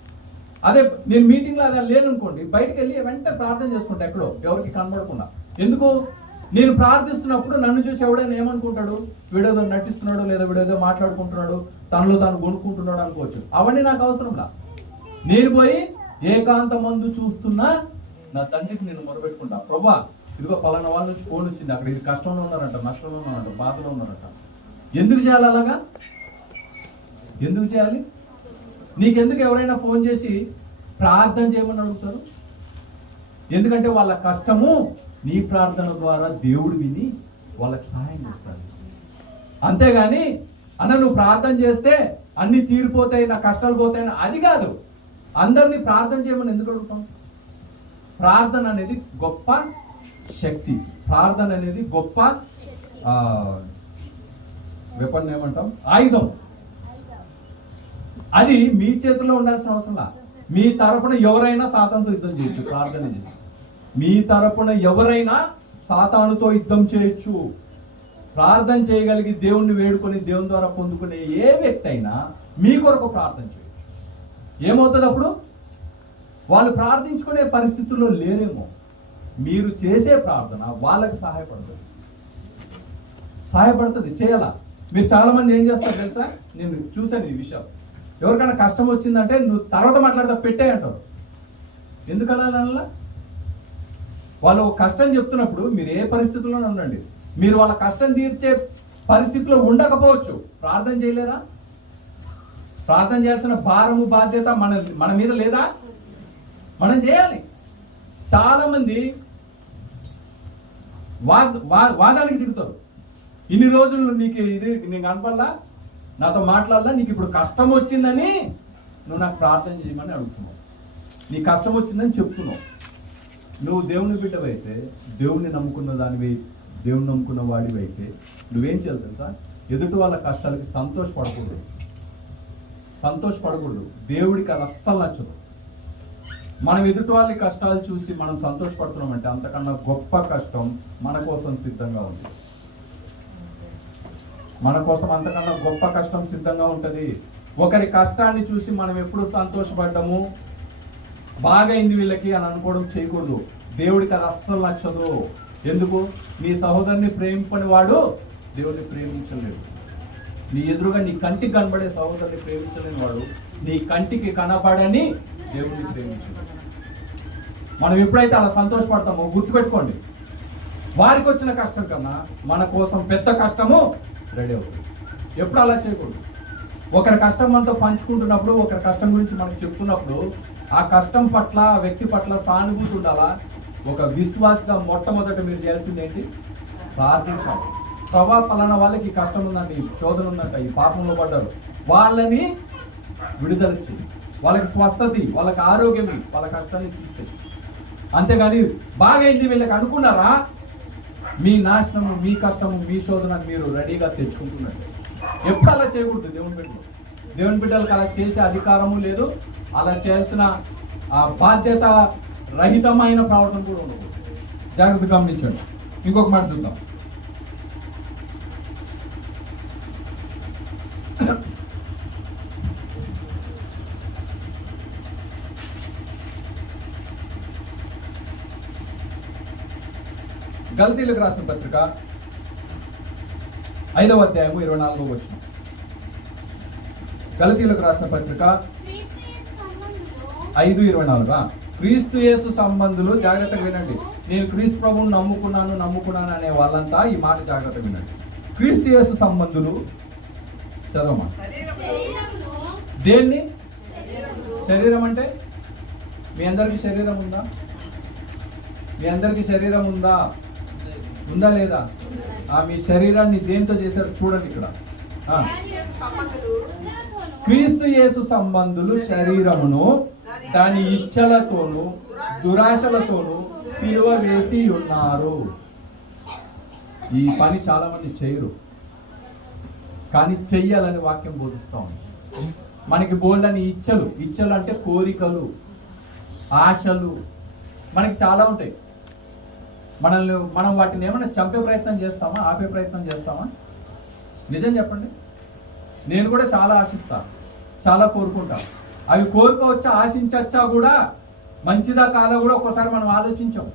అదే నేను మీటింగ్లో అదే లేననుకోండి, బయటకు వెళ్ళి వెంటనే ప్రార్థన చేసుకుంటా, ఎక్కడో ఎవరికి కనబడకుండా. ఎందుకు? నేను ప్రార్థిస్తున్నప్పుడు నన్ను చూసి ఎవడైనా ఏమనుకుంటాడు, వీడేదో నటిస్తున్నాడు, లేదా వీడేదో మాట్లాడుకుంటున్నాడు, తనలో తాను కొనుక్కుంటున్నాడు అనుకోవచ్చు. అవన్నీ నాకు అవసరంలా. నేను పోయి ఏకాంతమందు చూస్తున్నా నా తండ్రికి నేను మొరబెట్టుకుంటా, ప్రభా ఇదిగో పలానా వాళ్ళ నుంచి ఫోన్ వచ్చింది, అక్కడ ఇది కష్టంలో ఉన్నారంట, నష్టంలో ఉన్నారంట, బాధలో ఉన్నారంట, ఎందుకు చేయాలి అలాగా? ఎందుకు చేయాలి? నీకెందుకు ఎవరైనా ఫోన్ చేసి ప్రార్థన చేయమని అడుగుతారు? ఎందుకంటే వాళ్ళ కష్టము నీ ప్రార్థన ద్వారా దేవుడు విని వాళ్ళకి సహాయం చేస్తాడు. అంతేగాని అన్న నువ్వు ప్రార్థన చేస్తే అన్ని తీరిపోతాయి, నా కష్టాలు పోతాయని అది కాదు. అందరినీ ప్రార్థన చేయమని ఎందుకు అడుగుతాం? ప్రార్థన అనేది గొప్ప శక్తి, ప్రార్థన అనేది గొప్ప వెపన్, ఏమంటాం, ఆయుధం. అది మీ చేతిలో ఉండాల్సిన అవసరం. మీ తరపున ఎవరైనా సాతానుతో యుద్ధం చేయొచ్చు ప్రార్థన చేసి. మీ తరపున ఎవరైనా సాతానుతో యుద్ధం చేయొచ్చు. ప్రార్థన చేయగలిగి దేవుణ్ణి వేడుకొని దేవుని ద్వారా పొందుకునే ఏ వ్యక్తి అయినా మీ కొరకు ప్రార్థన చేయొచ్చు. ఏమవుతుంది అప్పుడు? వాళ్ళు ప్రార్థించుకునే పరిస్థితుల్లో లేరేమో, మీరు చేసే ప్రార్థన వాళ్ళకి సహాయపడుతుంది. చేయాలా? మీరు చాలా మంది ఏం చేస్తారు తెలుసా? నేను చూశాను ఈ విషయం. ఎవరికైనా కష్టం వచ్చిందంటే నువ్వు తర్వాత మాట్లాడతా పెట్టే అంటారు. ఎందుకలా? వాళ్ళు కష్టం చెప్తున్నప్పుడు మీరు ఏ పరిస్థితుల్లోనే ఉండండి, మీరు వాళ్ళ కష్టం తీర్చే పరిస్థితిలో ఉండకపోవచ్చు, ప్రార్థన చేయలేరా? ప్రార్థన చేయాల్సిన భారము బాధ్యత మన మీద లేదా? మనం చేయాలి. చాలా మంది వాదానికి దిగుతారు. ఇన్ని రోజులు నీకు ఇది నీకు కనపడలా, నాతో మాట్లాడలా, నీకు ఇప్పుడు కష్టం వచ్చిందని నువ్వు నాకు ప్రార్థన చేయమని అడుగుతున్నావు. నీ కష్టం వచ్చిందని చెప్తున్నావు. నువ్వు దేవుని బిడ్డవైతే, దేవుణ్ణి నమ్ముకున్న దానివై, దేవుని నమ్ముకున్న వాడివైతే నువ్వేం చేయాలి తెలుసా? ఎదుటి వాళ్ళ కష్టాలకి సంతోషపడకూడదు. దేవుడికి అది అస్సలు నచ్చదు. మనం ఎదుటి వాళ్ళ కష్టాలు చూసి మనం సంతోషపడుతున్నామంటే అంతకన్నా గొప్ప కష్టం మన కోసం సిద్ధంగా ఉంది. మన కోసం అంతకన్నా గొప్ప కష్టం సిద్ధంగా ఉంటుంది. ఒకరి కష్టాన్ని చూసి మనం ఎప్పుడు సంతోషపడ్డాము, బాగైంది వీళ్ళకి అని అనుకోవడం చేయకూడదు. దేవుడికి అది అస్సలు నచ్చదు. ఎందుకు? నీ సహోదరుని ప్రేమింపని వాడు దేవుడిని ప్రేమించలేడు. నీ ఎదురుగా నీ కంటికి కనబడే సహోదరుని ప్రేమించలేని వాడు నీ కంటికి కనపడని దేవుడిని ప్రేమించలేడు. మనం ఎప్పుడైతే అలా సంతోషపడతామో గుర్తుపెట్టుకోండి, వారికి వచ్చిన కష్టం కన్నా మన కోసం పెద్ద కష్టము రెడీ అవుతుంది. ఎప్పుడు అలా చేయకూడదు. ఒకరి కష్టం మనతో పంచుకుంటున్నప్పుడు, ఒకరి కష్టం గురించి మనకు చెప్తున్నప్పుడు ఆ కష్టం పట్ల, ఆ వ్యక్తి పట్ల సానుభూతి ఉండాలా. ఒక విశ్వాసగా మొట్టమొదట మీరు చేయాల్సింది ఏంటి? ప్రార్థించాలి. ప్రభా పలానా వాళ్ళకి ఈ కష్టం ఉందండి, ఈ శోధన ఉందంట, ఈ పాపంలో పడ్డారు, వాళ్ళని విడుదల చేయి, వాళ్ళకి స్వస్థతి, వాళ్ళకి ఆరోగ్యమి, వాళ్ళ కష్టాన్ని తీసేయి. అంతేగాని బాగైంది వీళ్ళకి అనుకున్నారా, మీ నాశనము, మీ కష్టము, మీ శోధన మీరు రెడీగా తెచ్చుకుంటున్నట్టు. ఎప్పుడు అలా చేయకూడదు. దేవుని బిడ్డలకు అలా చేసే అధికారము లేదు. అలా చేయాల్సిన ఆ బాధ్యత రహితమైన ప్రవర్తన కూడా ఉండకూడదు. జాగ్రత్త గమనించండి. ఇంకొక మాట చూద్దాం. గలతీయులకు రాసిన పత్రిక 5వ అధ్యాయము 24వ వచనం. గలతీయులకు రాసిన పత్రిక 5:24. క్రీస్తు యేసు సంబంధులు, జాగ్రత్తగా వినండి. నేను క్రీస్తు ప్రభువుని నమ్ముకున్నాను అనే వాళ్ళంతా ఈ మాట జాగ్రత్తగా వినండి. క్రీస్తు యేసు సంబంధులు, చదవమా. దేన్ని? శరీరం అంటే మీ అందరికి శరీరం ఉందా? మీ అందరికి శరీరం ఉందా లేదా? మీ శరీరాన్ని దేంతో చేశారు చూడండి ఇక్కడ. క్రీస్తు యేసు సంబంధులు శరీరమును దాని ఇచ్చలతోను దురాశలతోను సిలువ వేసి ఉన్నారు. ఈ పని చాలా మంది చేయరు, కానీ చెయ్యాలని వాక్యం బోధిస్తా ఉంది. మనకి బోల్డని ఇచ్చలు అంటే కోరికలు, ఆశలు మనకి చాలా ఉంటాయి. మనం వాటిని ఏమైనా చంపే ప్రయత్నం చేస్తామా, ఆపే ప్రయత్నం చేస్తామా? నిజం చెప్పండి. నేను కూడా చాలా ఆశిస్తాను, చాలా కోరుకుంటా. అవి కోరుకోవచ్చా, ఆశించచ్చా కూడా, మంచిదా కాదా కూడా ఒక్కోసారి మనం ఆలోచించాం.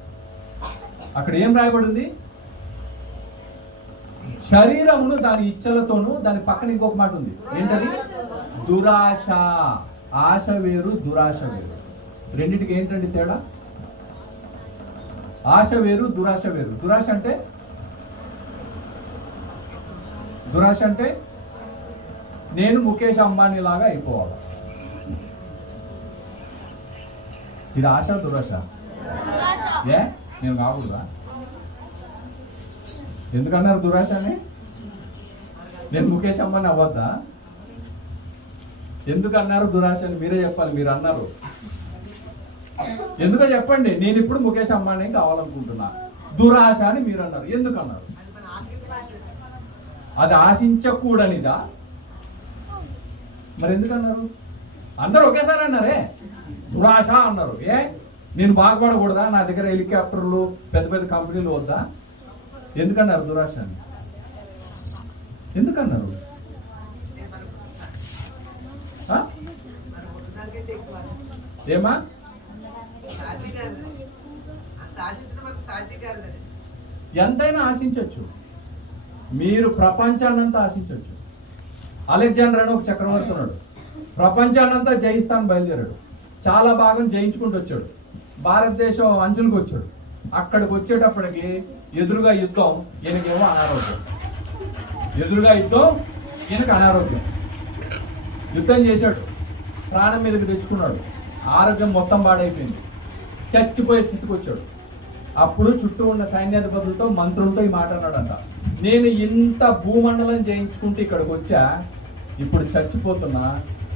అక్కడ ఏం రాయబడింది? శరీరమును దాని ఇచ్చలతోనూ, దాని పక్కన ఇంకొక మాట ఉంది. ఏంటది? దురాశ. ఆశ వేరు, దురాశ వేరు. రెండింటికి ఏంటండి తేడా? ఆశ వేరు, దురాశ వేరు. దురాశ అంటే దురాశ అంటే నేను ముఖేష్ అంబానీ లాగా అయిపోవాలి. ఇది ఆశ దురాశ? ఏ నేను కాకూడదా? ఎందుకన్నారు దురాశ అని? నేను ముఖేష్ అంబానీ అవ్వద్దా? ఎందుకన్నారు దురాశ అని మీరే చెప్పాలి. మీరు అన్నారు ఎందుకో చెప్పండి. నేను ఇప్పుడు ముఖేష్ అంబానీ కావాలనుకుంటున్నా. దురాశ అని మీరు అన్నారు. ఎందుకన్నారు? అది ఆశించకూడనిదా? మరి ఎందుకన్నారు? అందరూ ఒకేసారి అన్నారే దురాశ అన్నారు. ఏ నేను బాగుపడకూడదా? నా దగ్గర హెలికాప్టర్లు పెద్ద పెద్ద కంపెనీలు వద్దా? ఎందుకన్నారు దురాశ అని? ఎందుకన్నారు? ఏమా ఎంతైనా ఆశించవచ్చు. మీరు ప్రపంచాన్నంతా ఆశించవచ్చు. అలెగ్జాండర్ అని ఒక చక్రవర్తి ఉన్నాడు. ప్రపంచాన్నంతా జయిస్తాను బయలుదేరాడు. చాలా భాగం జయించుకుంటూ వచ్చాడు. భారతదేశం అంచులకు వచ్చాడు. అక్కడికి వచ్చేటప్పటికి ఎదురుగా యుద్ధం, ఈయనకేమో అనారోగ్యం. ఎదురుగా యుద్ధం, ఈయనకు అనారోగ్యం. యుద్ధం చేశాడు, ప్రాణం మీదకి తెచ్చుకున్నాడు. ఆరోగ్యం మొత్తం పాడైపోయింది. చచ్చిపోయే స్థితికి వచ్చాడు. అప్పుడు చుట్టూ ఉన్న సైన్యాధిపతులతో మంత్రులతో ఈ మాట అన్నాడంట, నేను ఇంత భూమండలం జయించుకుంటూ ఇక్కడికి వచ్చా, ఇప్పుడు చచ్చిపోతున్నా.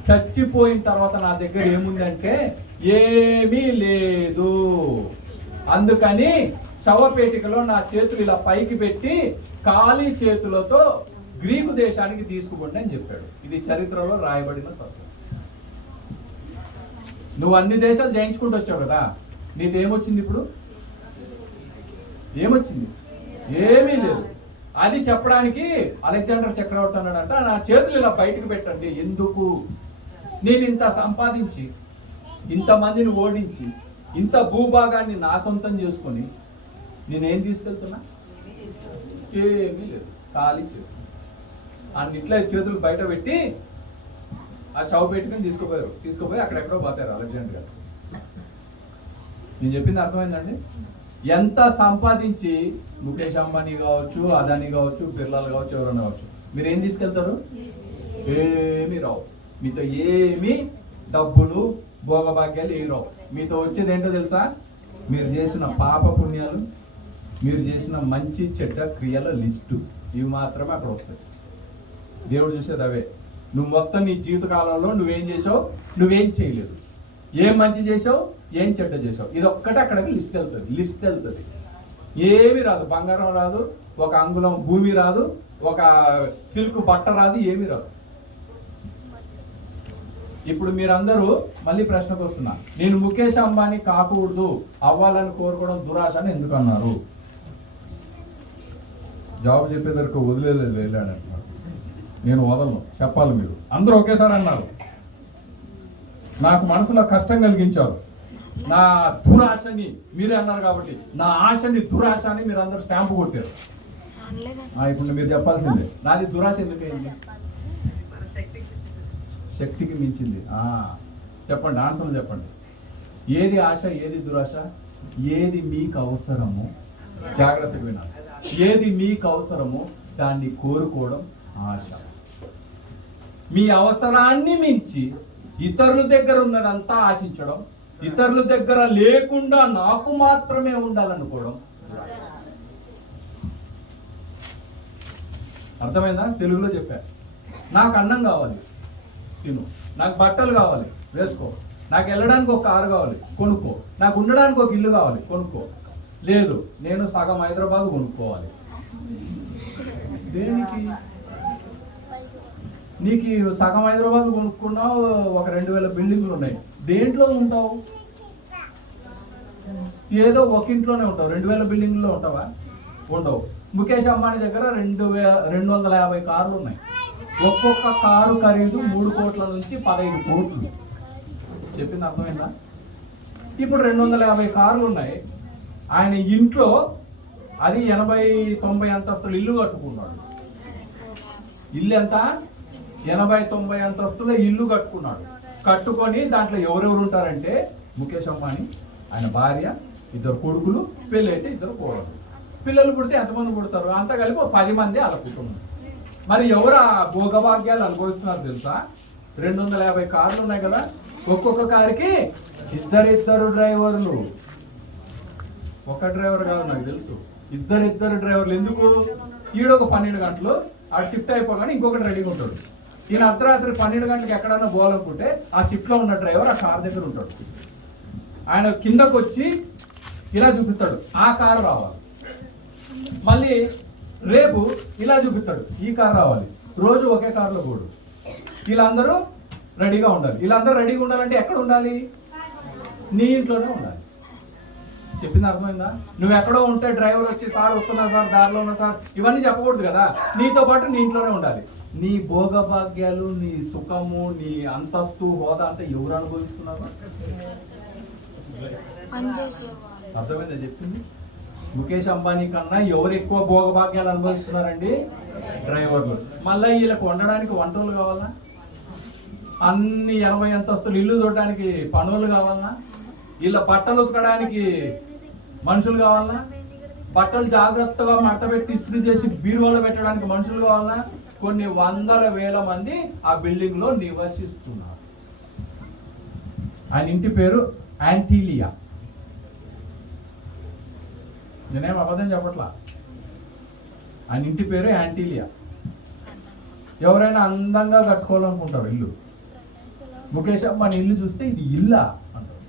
చచ్చిపోయిన తర్వాత నా దగ్గర ఏముందంటే ఏమీ లేదు. అందుకని శవపేటికలో నా చేతులు ఇలా పైకి పెట్టి ఖాళీ చేతులతో గ్రీకు దేశానికి తీసుకుపోండి అని చెప్పాడు. ఇది చరిత్రలో రాయబడిన సత్యం. నువ్వు అన్ని దేశాలు జయించుకుంటూ వచ్చావు కదా, నీదేమొచ్చింది? ఇప్పుడు ఏమొచ్చింది? ఏమీ లేదు. అది చెప్పడానికి అలెగ్జాండర్ చక్రవర్తి అన్నాడంట, నా చేతులు ఇలా బయటకు పెట్టండి. ఎందుకు? నేను ఇంత సంపాదించి, ఇంతమందిని ఓడించి, ఇంత భూభాగాన్ని నా సొంతం చేసుకొని నేనేం తీసుకెళ్తున్నా? ఏమీ లేదు, ఖాళీ చేతులు. అన్నిట్లా చేతులు బయట పెట్టి ఆ శవ పెట్టుకుని తీసుకుపోయి అక్కడెక్కడో పోతారు అలెగ్జాండర్ గారు. నేను చెప్పింది అర్థమైందండి? ఎంత సంపాదించి ముఖేష్ అంబానీ కావచ్చు, అదానీ కావచ్చు, బిర్లాలు కావచ్చు, ఎవరన్నా కావచ్చు, మీరు ఏం తీసుకెళ్తారు? ఏమీ రావు. మీతో ఏమీ డబ్బులు భోగభాగ్యాలు ఏమి రావు. మీతో వచ్చేది ఏంటో తెలుసా? మీరు చేసిన పాప పుణ్యాలు, మీరు చేసిన మంచి చెడ్డ క్రియల లిస్టు, ఇవి మాత్రమే అక్కడ వస్తాయి. దేవుడు చూసేది అవే. నువ్వు మొత్తం నీ జీవితకాలంలో నువ్వేం చేసావు, నువ్వేం చేయలేదు, ఏం మంచి చేసావు, ఏం చెడ్డ చేసావు, ఇది ఒక్కటే అక్కడికి లిస్ట్ వెళ్తుంది. ఏమి రాదు. బంగారం రాదు, ఒక అంగుళం భూమి రాదు, ఒక సిల్క్ బట్ట రాదు, ఏమి రాదు. ఇప్పుడు మీరందరూ మళ్ళీ ప్రశ్నకు వస్తున్నా, నేను ముఖేష్ అంబానీ కాకూడదు, అవ్వాలని కోరుకోవడం దురాశ అని ఎందుకు అన్నారు? జవాబు చెప్పేదరకు వదిలేదు వెళ్ళాడంటున్నారు. నేను వదలను, చెప్పాలి. మీరు అందరూ ఒకేసారి అన్నారు. నాకు మనసులో కష్టం కలిగించారు. నా దురాశని మీరే అన్నారు కాబట్టి నా ఆశని దురాశ అని మీరు అందరూ స్టాంపు కొట్టారు. ఇప్పుడు మీరు చెప్పాల్సిందే, నాది దురాశ ఎందుకైంది? శక్తికి మించింది. చెప్పండి, ఆన్సర్లు చెప్పండి. ఏది ఆశ, ఏది దురాశ? ఏది మీకు అవసరమో జాగ్రత్తగా వినాలి. ఏది మీకు అవసరమో దాన్ని కోరుకోవడం ఆశ. మీ అవసరాన్ని మించి ఇతరుల దగ్గర ఉన్నదంతా ఆశించడం, ఇతరుల దగ్గర లేకుండా నాకు మాత్రమే ఉండాలనుకోవడం. అర్థమైందా? తెలుగులో చెప్పా. నాకు అన్నం కావాలి, తిను. నాకు బట్టలు కావాలి, వేసుకో. నాకు వెళ్ళడానికి ఒక కారు కావాలి, కొనుక్కో. నాకు ఉండడానికి ఒక ఇల్లు కావాలి, కొనుక్కో. లేదు, నేను సగం హైదరాబాద్ కొనుక్కోవాలి. దేనికి? నీకు సగం హైదరాబాద్ కొనుక్కున్నావు, ఒక 2000 బిల్డింగ్లు ఉన్నాయి. దేంట్లో ఉంటావు? ఏదో ఒక ఇంట్లోనే ఉంటావు. 2000 బిల్డింగ్లో ఉంటావా? ఉండవు. ముఖేష్ అంబానీ దగ్గర 250 కార్లు ఉన్నాయి. ఒక్కొక్క కారు ఖరీదు 3 కోట్ల నుంచి 15 కోట్లు. చెప్పింది అర్థమైందా? ఇప్పుడు 250 కార్లు ఉన్నాయి. ఆయన ఇంట్లో అది 80-90 అంతస్తులు ఇల్లు కట్టుకున్నాడు. ఇల్లు ఎంత? 80-90 అంతస్తుల ఇల్లు కట్టుకున్నాడు. కట్టుకొని దాంట్లో ఎవరెవరు ఉంటారంటే ముఖేష్ అంబానీ, ఆయన భార్య, 2 కొడుకులు, పెళ్ళి అయితే 2 కోడలు. పిల్లలు పుడితే ఎంతమంది పుడతారు? అంతా కలిపి 10 మంది అలా కుటుంబం. మరి ఎవరు ఆ భోగభాగ్యాలు అనుభవిస్తున్నారు తెలుసా? 250 కార్లు ఉన్నాయి కదా, ఒక్కొక్క కారుకి ఇద్దరిద్దరు డ్రైవర్లు. ఒక డ్రైవర్ కాదు, నాకు తెలుసు, ఇద్దరిద్దరు డ్రైవర్లు. ఎందుకు? ఈడొక 12 గంటలు అటు షిఫ్ట్ అయిపోగానే ఇంకొకటి రెడీగా ఉంటాడు. ఈయన అర్ధరాత్రి 12 గంటలకు ఎక్కడన్నా పోవాలనుకుంటే ఆ షిఫ్ట్ లో ఉన్న డ్రైవర్ ఆ కార్ దగ్గర ఉంటాడు. ఆయన కిందకు వచ్చి ఇలా చూపిస్తాడు, ఆ కారు రావాలి. మళ్ళీ రేపు ఇలా చూపిస్తాడు, ఈ కారు రావాలి. రోజు ఒకే కారులో పోడు. వీళ్ళందరూ రెడీగా ఉండాలి. వీళ్ళందరూ రెడీగా ఉండాలంటే ఎక్కడ ఉండాలి? నీ ఇంట్లోనే ఉండాలి. చెప్పింది అర్థమైందా? నువ్వు ఎక్కడో ఉంటే డ్రైవర్ వచ్చి సార్ వస్తున్నా సార్, దారిలో ఉన్నా సార్, ఇవన్నీ చెప్పకూడదు కదా. నీతో పాటు నీ ఇంట్లోనే ఉండాలి. నీ భోగభాగ్యాలు, నీ సుఖము, నీ అంతస్తు, హోదా అంతా ఎవరు అనుభవిస్తున్నారు? అర్థమైందా చెప్పింది? ముఖేష్ అంబానీ కన్నా ఎవరు ఎక్కువ భోగభాగ్యాలు అనుభవిస్తున్నారండి? డ్రైవర్లు. మళ్ళీ వీళ్ళకి వండడానికి వంటలు కావాలా? అన్ని 80 అంతస్తులు ఇల్లు చూడడానికి పనులు కావాలన్నా? వీళ్ళ బట్టలు ఉతకడానికి మనుషులు కావాలన్నా? బట్టలు జాగ్రత్తగా మట్టబెట్టి ఇస్త్రీ చేసి బీరువాలో పెట్టడానికి మనుషులు కావాలన్నా? కొన్ని 100,000 మంది ఆ బిల్డింగ్ లో నివసిస్తున్నారు. ఆయన ఇంటి పేరు యాంటీలియా. నేనేం అబద్ధం చెప్పట్లా. ఆయన ఇంటి పేరు యాంటీలియా. ఎవరైనా అందంగా కట్టుకోవాలనుకుంటారు ఇల్లు. ముఖేష్ అంబానీ ఇల్లు చూస్తే ఇది ఇల్లా అంటారు.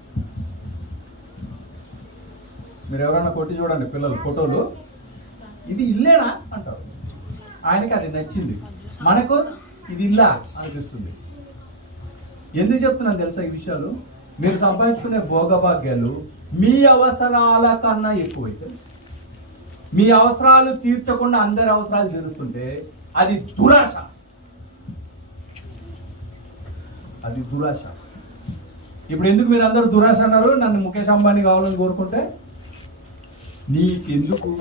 మీరు ఎవరైనా కొట్టి చూడండి పిల్లలు ఫోటోలు, ఇది ఇల్లేనా అంటారు. ఆయనకి అది నచ్చింది. మనకు ఇది ఇల్లా అనిపిస్తుంది. ఎందుకు చెప్తున్నాను తెలుసా ఈ విషయాలు? మీరు సంపాదించుకునే భోగభాగ్యాలు మీ అవసరాల కన్నా ఎక్కువైతే, మీ అవసరాలు తీర్చకుండా అందరి అవసరాలు తీరుస్తుంటే అది దురాశ. అది దురాశ. ఇప్పుడు ఎందుకు మీరు అందరూ దురాశ అన్నారు? నన్ను ముఖేష్ అంబానీ కావాలని కోరుకుంటే నీకెందుకు?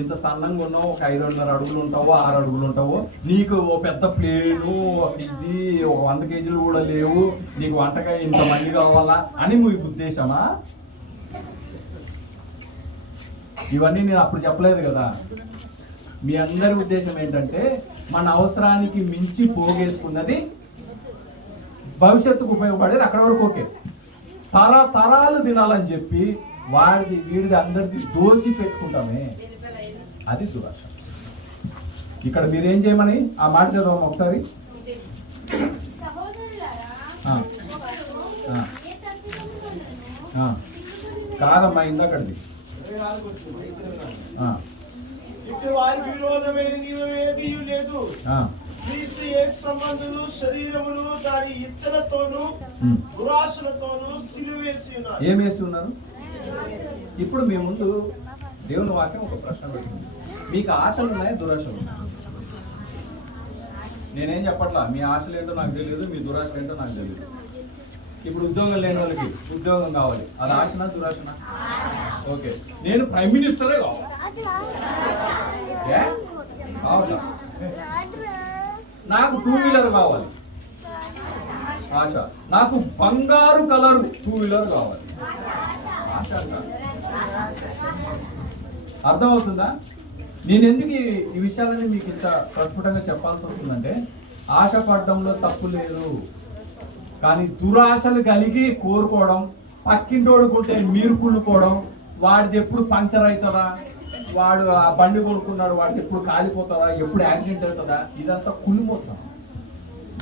ఇంత సన్నంగా ఉన్నావు, ఒక 500 అడుగులు ఉంటావో 6 అడుగులు ఉంటావో, నీకు ఓ పెద్ద ప్లేను, ఇది 100 కేజీలు కూడా లేవు, నీకు వంటకాయ ఇంతమంది కావాలా అని మీ ఉద్దేశమా? ఇవన్నీ నేను అప్పుడు చెప్పలేదు కదా. మీ అందరి ఉద్దేశం ఏంటంటే మన అవసరానికి మించి పోగేసుకున్నది భవిష్యత్తుకు ఉపయోగపడేది అక్కడ వరకు ఓకే. తరాలు తినాలని చెప్పి వాడిది వీడిది అందరిది దోచి పెట్టుకుంటామే, అది దురాశ. ఇక్కడ మీరేం చేయమని ఆ మాట చదవం ఒకసారి. కాదమ్మా ఇందాకది. వారికి విరోధమైన నియమేదియు లేదు. క్రీస్తు యేసు సంబంధులు శరీరమును దాని ఇచ్చలతోనూ దురాశలతోనూ సిలువేసి ఉన్నారు. ఏం వేసి ఉన్నారు? ఇప్పుడు మీ ముందు దేవుని వాక్యం ఒక ప్రశ్న పెట్టింది. మీకు ఆశలు ఉన్నాయి, దురాశలు ఉన్నాయి. నేనేం చెప్పట్లా, మీ ఆశలు ఏంటో నాకు తెలియదు, మీ దురాశలు ఏంటో నాకు తెలియదు. ఇప్పుడు ఉద్యోగం లేని వాళ్ళకి ఉద్యోగం కావాలి, అది ఆశనా దురాశనా? ఓకే, నేను ప్రైమ్ మినిస్టరే కావాలి. నాకు 2 వీలర్ కావాలి, ఆశ. నాకు బంగారు కలరు 2 వీలర్ కావాలి, ఆశ. అర్థమవుతుందా? నేను ఎందుకు ఈ విషయాలని మీకు ఇంత ప్రస్ఫుటంగా చెప్పాల్సి వస్తుందంటే, ఆశ పడడంలో తప్పు లేదు, కానీ దురాశలు కలిగి కోరుకోవడం, పక్కింటోడు కొట్టే మీరు కుళ్ళుకోవడం, వాడిది ఎప్పుడు పంక్చర్ అవుతుందా, వాడు ఆ బండి కొనుక్కున్నాడు వాడికి ఎప్పుడు కాలిపోతుందా, ఎప్పుడు యాక్సిడెంట్ అవుతుందా, ఇదంతా కుళ్ళిపోతాం.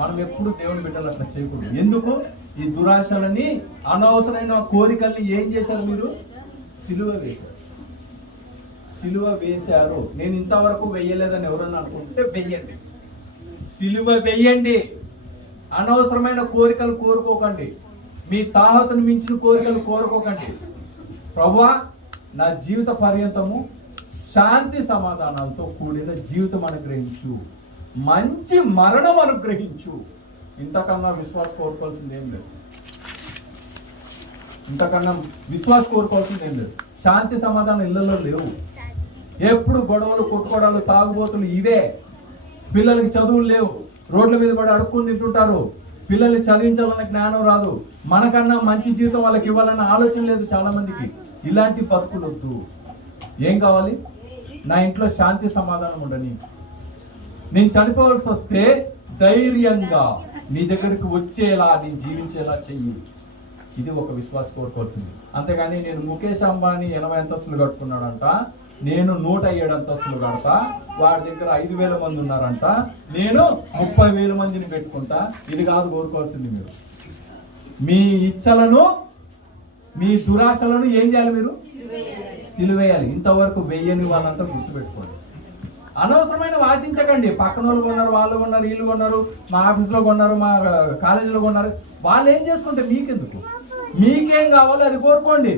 మనం ఎప్పుడు దేవుని బిడ్డలు అట్లా చేయకూడదు. ఎందుకు? ఈ దురాశలని, అనవసరమైన కోరికల్ని ఏం చేశారు మీరు? సిలువ వేశారు. సిలువ వేశారు. నేను ఇంతవరకు వెయ్యలేదని ఎవరన్నా అనుకుంటే వెయ్యండి, సిలువ వెయ్యండి. అనవసరమైన కోరికలు కోరుకోకండి, మీ తాహతను మించిన కోరికలు కోరుకోకండి. ప్రభువా, నా జీవిత పర్యంతము శాంతి సమాధానాలతో కూడిన జీవితం అనుగ్రహించు, మంచి మరణం అనుగ్రహించు. ఇంతకన్నా విశ్వాస కోరుకోవాల్సింది ఏం లేదు. ఇంతకన్నా విశ్వాస కోరుకోవాల్సింది ఏం లేదు. శాంతి సమాధానం ఇళ్లలో లేవు. ఎప్పుడు గొడవలు, కొట్టుకోవడాలు, తాగుబోతులు ఇవే. పిల్లలకి చదువులు లేవు, రోడ్ల మీద పడి అడుక్కుని తింటుంటారు. పిల్లల్ని చదివించాలన్న జ్ఞానం రాదు, మనకన్నా మంచి జీవితం వాళ్ళకి ఇవ్వాలన్న ఆలోచన లేదు చాలా మందికి. ఇలాంటి బతుకులు వద్దు. ఏం కావాలి? నా ఇంట్లో శాంతి సమాధానం ఉండని, నేను చనిపోవాల్సి వస్తే ధైర్యంగా నీ దగ్గరికి వచ్చేలా నీ జీవించేలా చెయ్యి. ఇది ఒక విశ్వాస కోరుకోవాల్సింది. అంతేగాని నేను ముఖేష్ అంబానీ 80 అంతస్తులు కట్టుకున్నాడంట, నేను 107 అంతస్తులు కడతా, వాడి దగ్గర 5,000 మంది ఉన్నారంట, నేను 30,000 మందిని పెట్టుకుంటా. ఇది కాదు కోరుకోవాల్సింది. మీరు మీ ఇచ్చలను మీ దురాశలను ఏం చేయాలి? మీరు సిలువేయాలి. ఇంతవరకు వెయ్యని వాళ్ళంతా గుర్తుపెట్టుకోండి. అనవసరమైన ఆశించకండి. పక్కన వాళ్ళు కొన్నారు, వాళ్ళు కొన్నారు, వీళ్ళు కొన్నారు, మా ఆఫీస్లో కొన్నారు, మా కాలేజీలో కొన్నారు. వాళ్ళు ఏం చేసుకుంటే మీకెందుకు? మీకేం కావాలో అది కోరుకోండి.